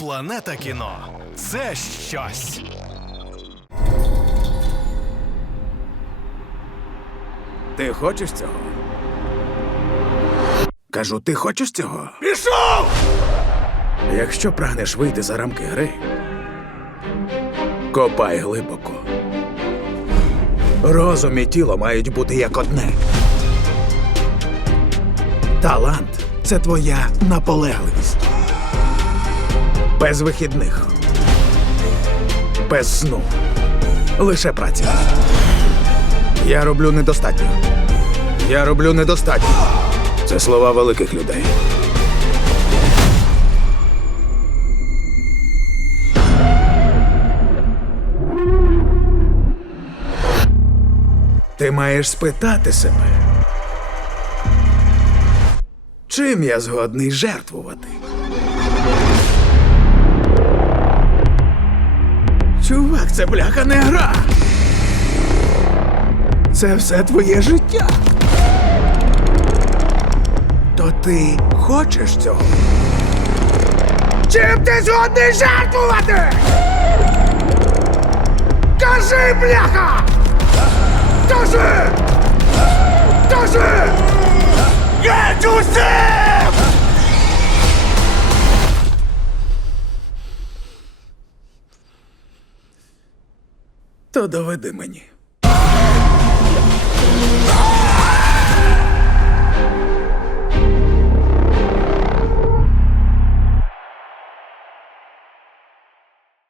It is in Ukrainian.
Планета кіно це щось. Ти хочеш цього? Кажу, ти хочеш цього? Пішов! Якщо прагнеш вийти за рамки гри, копай глибоко. Розум і тіло мають бути як одне. Талант це твоя наполегливість. Без вихідних. Без сну. Лише праця. Я роблю недостатньо. Я роблю недостатньо. Це слова великих людей. Ти маєш спитати себе. Чим я згодний жертвувати? Це бляха не гра. Це все твоє життя. То ти хочеш цього? Чим ти згодний жертвувати? Кажи, бляха! Кажи! То доведи мені.